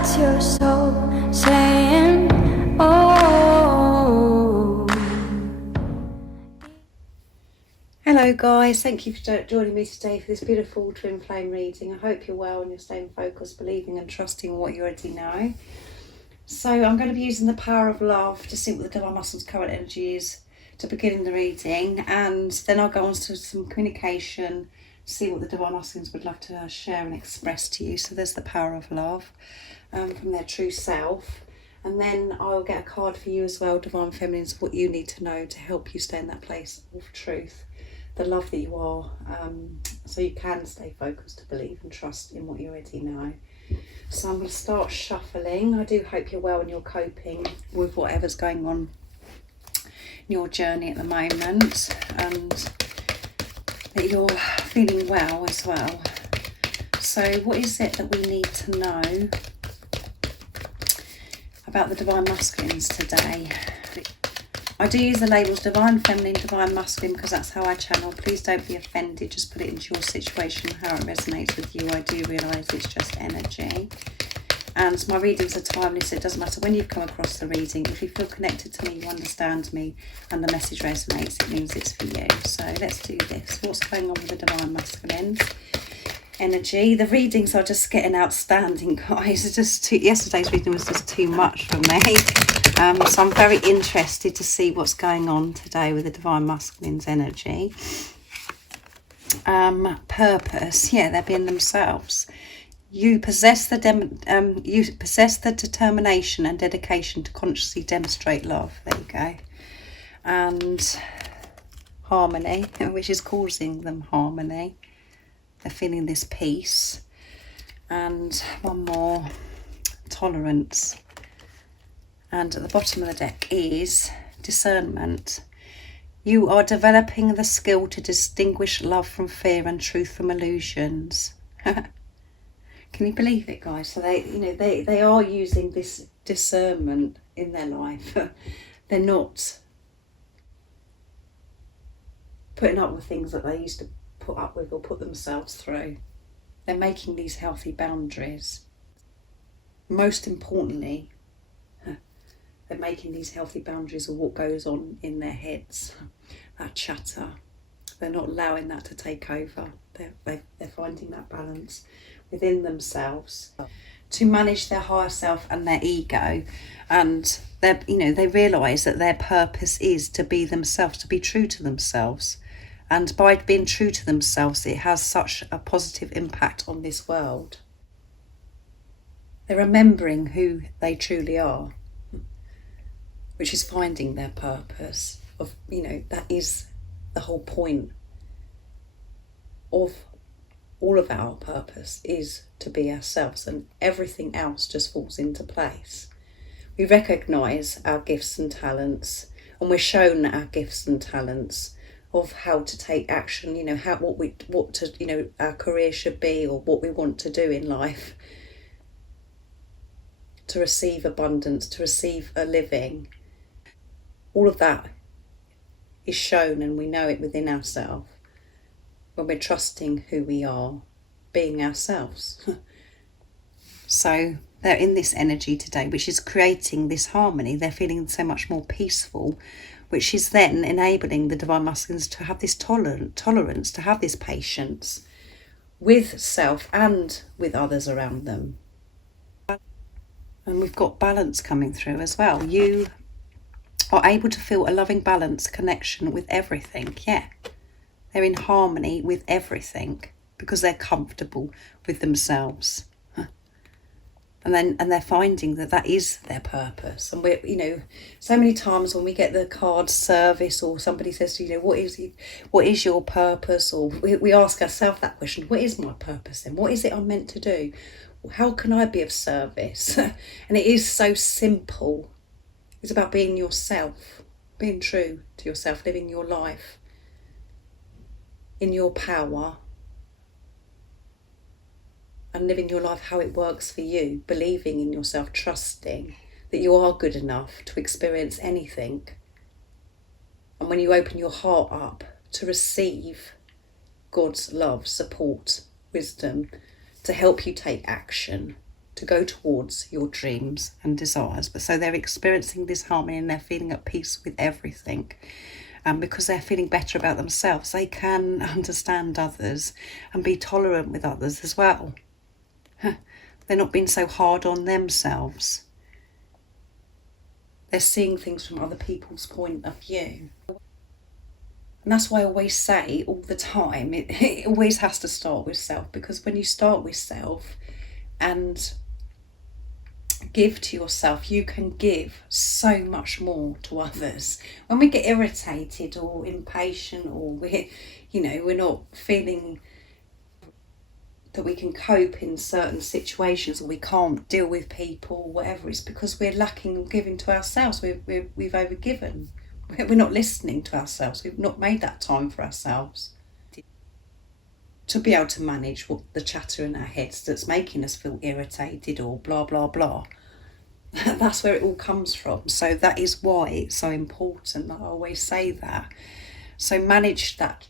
at your soul, saying, oh. Hello guys, thank you for joining me today for this beautiful twin flame reading. I hope you're well and you're staying focused, believing and trusting what you already know. So I'm going to be using the power of love to see what the Divine Masculine's current energy is to begin the reading, and then I'll go on to some communication, see what the Divine Masculines would love to share and express to you. So there's the power of love from their true self. And then I'll get a card for you as well, Divine Feminines, what you need to know to help you stay in that place of truth, the love that you are, so you can stay focused to believe and trust in what you already know. So I'm going to start shuffling. I do hope you're well and you're coping with whatever's going on in your journey at the moment, and that you're feeling well as well. So what is it that we need to know about the Divine Masculines today? I do use the labels Divine Feminine, Divine Masculine because that's how I channel. Please don't be offended, just put it into your situation, how it resonates with you. I do realise it's just energy. And my readings are timeless, so it doesn't matter when you've come across the reading. If you feel connected to me, you understand me, and the message resonates, it means it's for you. So let's do this. What's going on with the Divine Masculines energy? The readings are just getting outstanding, guys. It's just yesterday's reading was just too much for me. So I'm very interested to see what's going on today with the Divine Masculine's energy. Purpose, yeah, they're being themselves. You possess the determination and dedication to consciously demonstrate love. There you go. And harmony, which is causing them harmony. They're feeling this peace. And one more, tolerance. And at the bottom of the deck is discernment. You are developing the skill to distinguish love from fear and truth from illusions. Can you believe it, guys? So they are using this discernment in their life. They're not putting up with things that they used to put up with or put themselves through. They're making these healthy boundaries. Most importantly, they're making these healthy boundaries of what goes on in their heads, that chatter. They're not allowing that to take over. They're finding that balance within themselves to manage their higher self and their ego. And they realise that their purpose is to be themselves, to be true to themselves. And by being true to themselves, it has such a positive impact on this world. They're remembering who they truly are, which is finding their purpose. That is the whole point of all of our purpose, is to be ourselves, and everything else just falls into place. We recognise our gifts and talents, and we're shown our gifts and talents of how to take action, our career should be, or what we want to do in life to receive abundance, to receive a living. All of that is shown, and we know it within ourselves when we're trusting who we are, being ourselves. So they're in this energy today, which is creating this harmony. They're feeling so much more peaceful, which is then enabling the Divine Masculines to have this tolerance, to have this patience with self and with others around them. And we've got balance coming through as well. You are able to feel a loving balance, connection with everything. Yeah, they're in harmony with everything because they're comfortable with themselves. And they're finding that is their purpose. And we're, so many times when we get the card service, or somebody says, what is your purpose? Or we ask ourselves that question, what is my purpose then? What is it I'm meant to do? How can I be of service? And it is so simple. It's about being yourself, being true to yourself, living your life in your power, and living your life how it works for you, believing in yourself, trusting that you are good enough to experience anything. And when you open your heart up to receive God's love, support, wisdom, to help you take action, to go towards your dreams and desires. But so they're experiencing this harmony and they're feeling at peace with everything. And because they're feeling better about themselves, they can understand others and be tolerant with others as well. They're not being so hard on themselves. They're seeing things from other people's point of view. And that's why I always say all the time, it always has to start with self, because when you start with self and give to yourself, you can give so much more to others. When we get irritated or impatient, or we're not feeling that we can cope in certain situations, or we can't deal with people, whatever, it's because we're lacking in giving to ourselves. We've overgiven. We're not listening to ourselves. We've not made that time for ourselves to be able to manage what the chatter in our heads that's making us feel irritated or blah, blah, blah. That's where it all comes from. So that is why it's so important that I always say that. So manage that,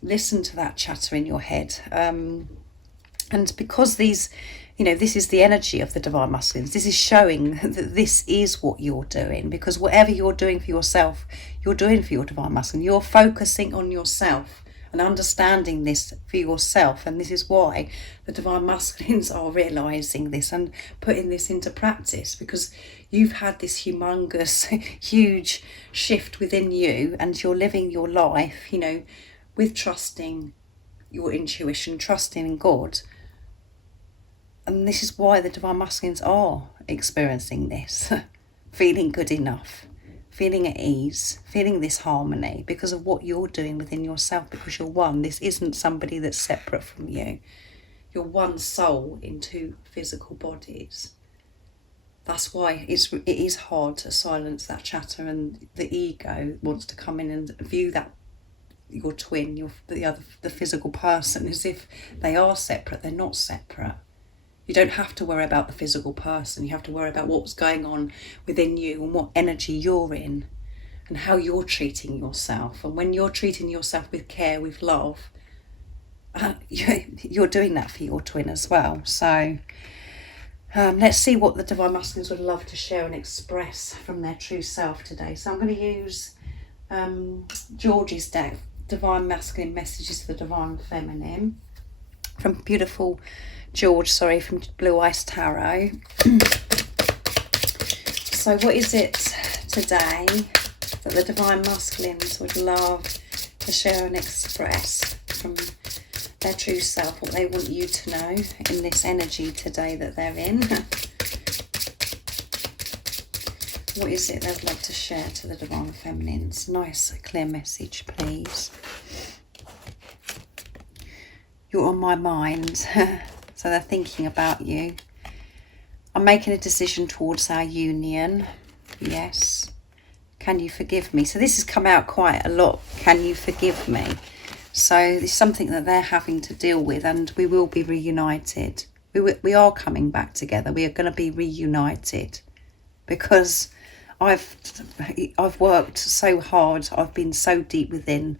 listen to that chatter in your head. And because these, this is the energy of the divine masculines. This is showing that this is what you're doing, because whatever you're doing for yourself, you're doing for your divine masculine. You're focusing on yourself and understanding this for yourself. And this is why the divine masculines are realising this and putting this into practice, because you've had this humongous, huge shift within you, and you're living your life, with trusting your intuition, trusting in God. And this is why the divine masculines are experiencing this, feeling good enough, feeling at ease, feeling this harmony because of what you're doing within yourself, because you're one. This isn't somebody that's separate from you. You're one soul in two physical bodies. That's why it is hard to silence that chatter, and the ego wants to come in and view that your twin, the physical person, as if they are separate. They're not separate. You don't have to worry about the physical person. You have to worry about what's going on within you and what energy you're in and how you're treating yourself. And when you're treating yourself with care, with love, you're doing that for your twin as well. So let's see what the divine masculines would love to share and express from their true self today. So I'm going to use George's deck, Divine Masculine Messages for the Divine Feminine, from beautiful George, from Blue Ice Tarot. So what is it today that the divine masculines would love to share and express from their true self, what they want you to know in this energy today that they're in? What is it they'd love to share to the divine feminines? Nice clear message, please. You're on my mind. So they're thinking about you. I'm making a decision towards our union. Yes. Can you forgive me? So this has come out quite a lot. Can you forgive me? So it's something that they're having to deal with, and we will be reunited. We are coming back together. We are going to be reunited, because I've worked so hard. I've been so deep within.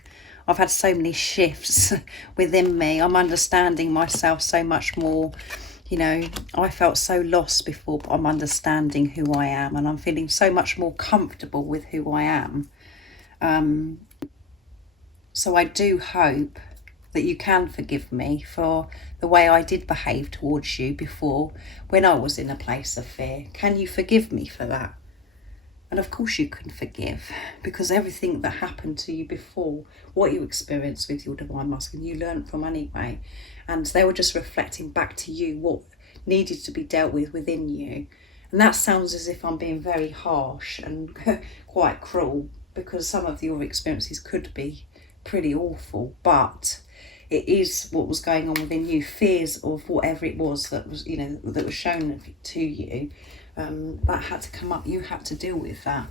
I've had so many shifts within me. I'm understanding myself so much more. I felt so lost before, but I'm understanding who I am, and I'm feeling so much more comfortable with who I am. So I do hope that you can forgive me for the way I did behave towards you before, when I was in a place of fear. Can you forgive me for that? And of course you can forgive, because everything that happened to you before, what you experienced with your divine masculine, you learned from anyway. And they were just reflecting back to you what needed to be dealt with within you. And that sounds as if I'm being very harsh and quite cruel, because some of your experiences could be pretty awful, but it is what was going on within you, fears of whatever it was that was, that was shown to you. That had to come up. You had to deal with that.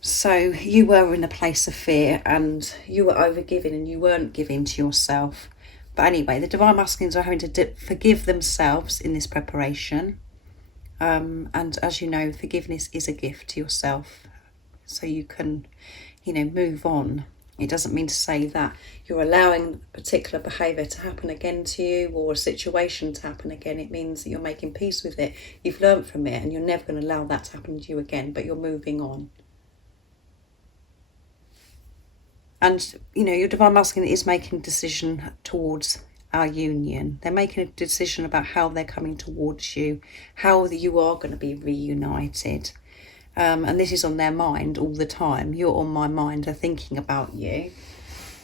So you were in a place of fear, and you were overgiving, and you weren't giving to yourself. But anyway, the divine masculines are having to forgive themselves in this preparation. And as you know, forgiveness is a gift to yourself, so you can, move on It doesn't mean to say that you're allowing a particular behaviour to happen again to you, or a situation to happen again. It means that you're making peace with it. You've learned from it, and you're never going to allow that to happen to you again, but you're moving on. And, you know, your Divine Masculine is making a decision towards our union. They're making a decision about how they're coming towards you, how you are going to be reunited. And this is on their mind all the time. You're on my mind. They're thinking about you.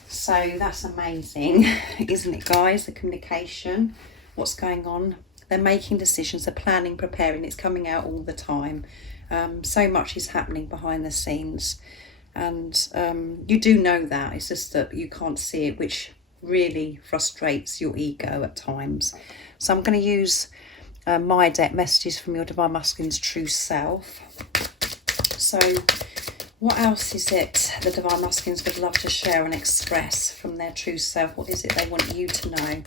So that's amazing, isn't it, guys? The communication, what's going on. They're making decisions, they're planning, preparing. It's coming out all the time. So much is happening behind the scenes. And you do know that. It's just that you can't see it, which really frustrates your ego at times. So I'm going to use my deck, Messages from Your Divine Masculine's True Self. So what else is it the Divine Masculines would love to share and express from their true self? What is it they want you to know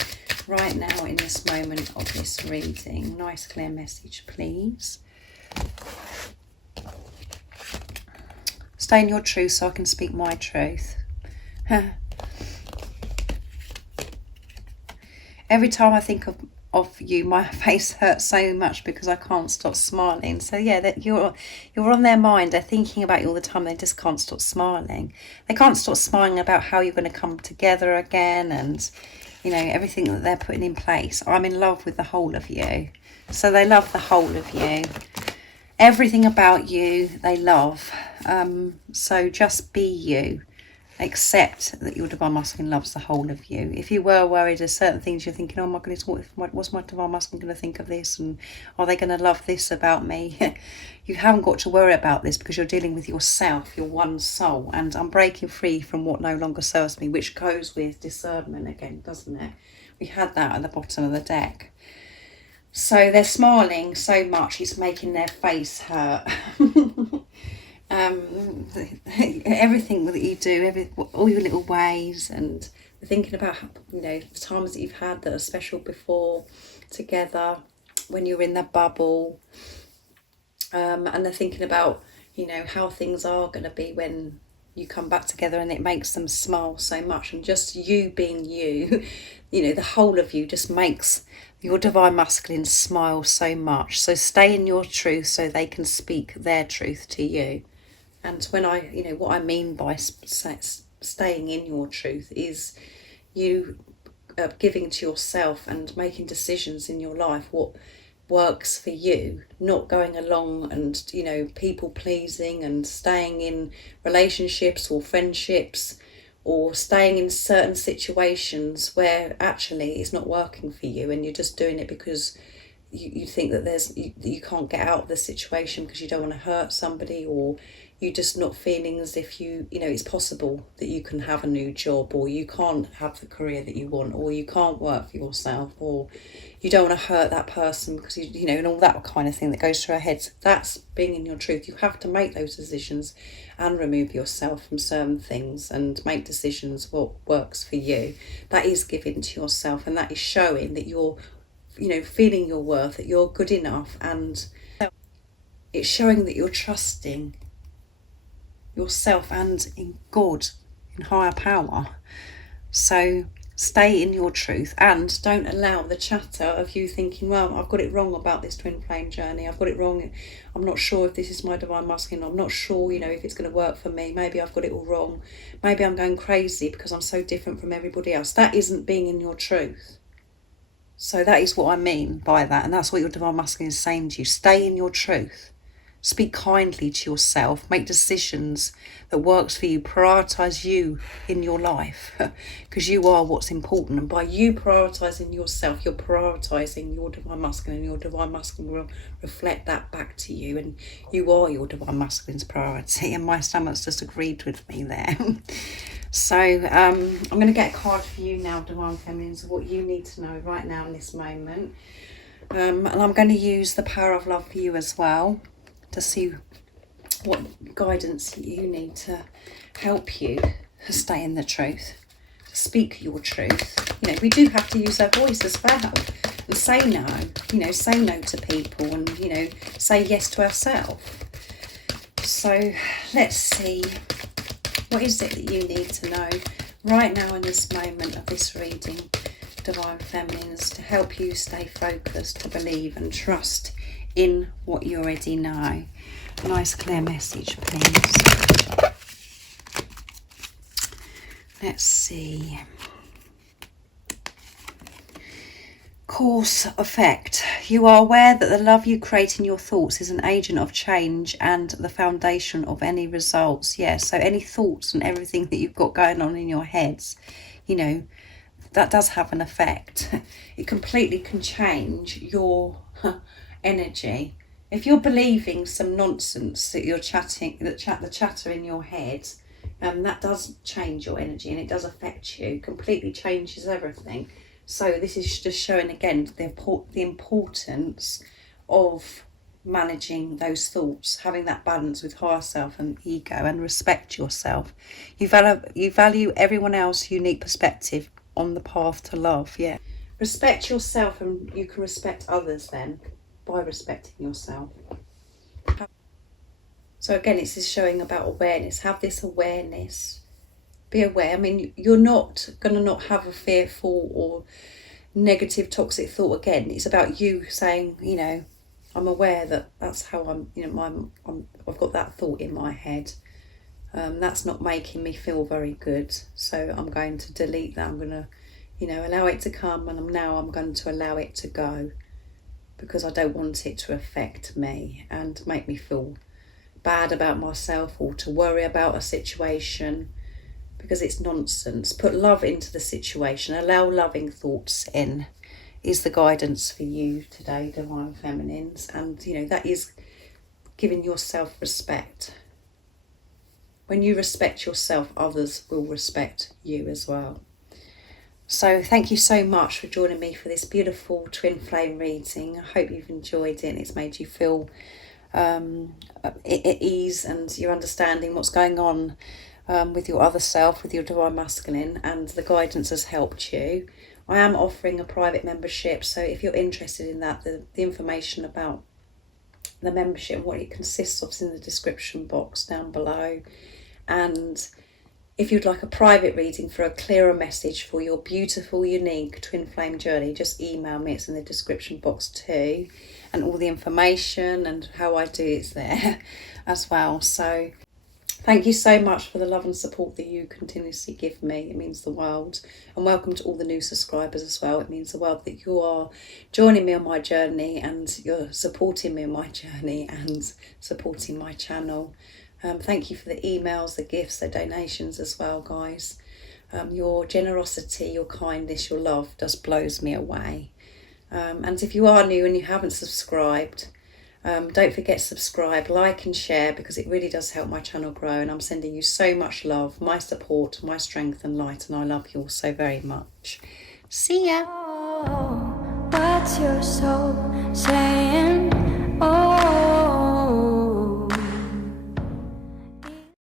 right now in this moment of this reading? Nice clear message, please. Stay in your truth so I can speak my truth. Every time I think of you, my face hurts so much because I can't stop smiling. So yeah, that you're on their mind. They're thinking about you all the time. They just can't stop smiling. They can't stop smiling about how you're going to come together again, and you know, everything that they're putting in place. I'm in love with the whole of you. So they love the whole of you. Everything about you they love. So just be you. Accept that your Divine Masculine loves the whole of you. If you were worried, there's certain things you're thinking, oh my goodness, what's my Divine Masculine going to think of this? And are they going to love this about me? You haven't got to worry about this because you're dealing with yourself, your one soul. And I'm breaking free from what no longer serves me, which goes with discernment again, doesn't it? We had that at the bottom of the deck. So they're smiling so much, it's making their face hurt. Everything that you do, all your little ways, and thinking about, you know, the times that you've had that are special before together, when you're in that bubble, and they're thinking about, you know, how things are going to be when you come back together, and it makes them smile so much. And just you being you, you know, the whole of you just makes your Divine Masculine smile so much. So stay in your truth so they can speak their truth to you. And when you know, what I mean by staying in your truth is you giving to yourself and making decisions in your life what works for you, not going along and, you know, people pleasing and staying in relationships or friendships or staying in certain situations where actually it's not working for you, and you're just doing it because you think that you can't get out of the situation because you don't want to hurt somebody, or you're just not feeling as if you know, it's possible that you can have a new job, or you can't have the career that you want, or you can't work for yourself, or you don't want to hurt that person because you know, and all that kind of thing that goes through our heads. That's being in your truth. You have to make those decisions and remove yourself from certain things and make decisions what works for you. That is giving to yourself, and that is showing that you're, you know, feeling your worth, that you're good enough, and it's showing that you're trusting yourself and in God, in higher power. So stay in your truth and don't allow the chatter of you thinking, well, I've got it wrong about this twin flame journey, I've got it wrong, I'm not sure if this is my Divine Masculine, I'm not sure, you know, if it's going to work for me, maybe I've got it all wrong, maybe I'm going crazy because I'm so different from everybody else. That isn't being in your truth. So that is what I mean by that, and that's what your Divine Masculine is saying to you. Stay in your truth. Speak kindly to yourself. Make decisions that works for you. Prioritise you in your life because you are what's important. And by you prioritising yourself, you're prioritising your Divine Masculine, and your Divine Masculine will reflect that back to you. And you are your Divine Masculine's priority. And my stomach's just agreed with me there. So I'm going to get a card for you now, Divine Feminines, of what you need to know right now in this moment. And I'm going to use the power of love for you as well, to see what guidance you need to help you stay in the truth, to speak your truth. You know, we do have to use our voice as well and say no, you know, say no to people, and, you know, say yes to ourselves. So let's see What is it that you need to know right now in this moment of this reading, Divine Feminines, to help you stay focused, to believe and trust in what you already know? A nice clear message, please. Let's see. Cause effect. You are aware that the love you create in your thoughts is an agent of change and the foundation of any results. Yeah, so any thoughts and everything that you've got going on in your heads, you know, that does have an effect. It completely can change your energy. If you're believing some nonsense that you're chatting, the chatter in your head, that does change your energy and it does affect you. Completely changes everything. So this is just showing again the importance of managing those thoughts, having that balance with higher self and ego, and respect yourself. You value everyone else's unique perspective on the path to love. Yeah, respect yourself, and you can respect others then by respecting yourself. So again, it's just showing about awareness. Have this awareness. Be aware. I mean, you're not going to not have a fearful or negative toxic thought again. It's about you saying, you know, I'm aware that that's how I'm, you know, I've got that thought in my head. That's not making me feel very good. So I'm going to delete that. I'm going to, you know, allow it to come, and I'm going to allow it to go, because I don't want it to affect me and make me feel bad about myself or to worry about a situation, because it's nonsense. Put love into the situation. Allow loving thoughts in, is the guidance for you today, Divine Feminines. And, you know, that is giving yourself respect. When you respect yourself, others will respect you as well. So thank you so much for joining me for this beautiful twin flame reading. I hope you've enjoyed it and it's made you feel at ease, and you're understanding what's going on with your other self, with your Divine Masculine, and the guidance has helped you. I am offering a private membership, so if you're interested in that, the information about the membership and what it consists of is in the description box down below. And if you'd like a private reading for a clearer message for your beautiful, unique twin flame journey, just email me. It's in the description box too. And all the information and how I do it's there as well. So thank you so much for the love and support that you continuously give me. It means the world. And welcome to all the new subscribers as well. It means the world that you are joining me on my journey, and you're supporting me on my journey and supporting my channel. Thank you for the emails, the gifts, the donations as well, guys. Your generosity, your kindness, your love just blows me away. And if you are new and you haven't subscribed, don't forget to subscribe, like and share, because it really does help my channel grow. And I'm sending you so much love, my support, my strength and light, and I love you all so very much. See ya. Oh, what's your soul saying?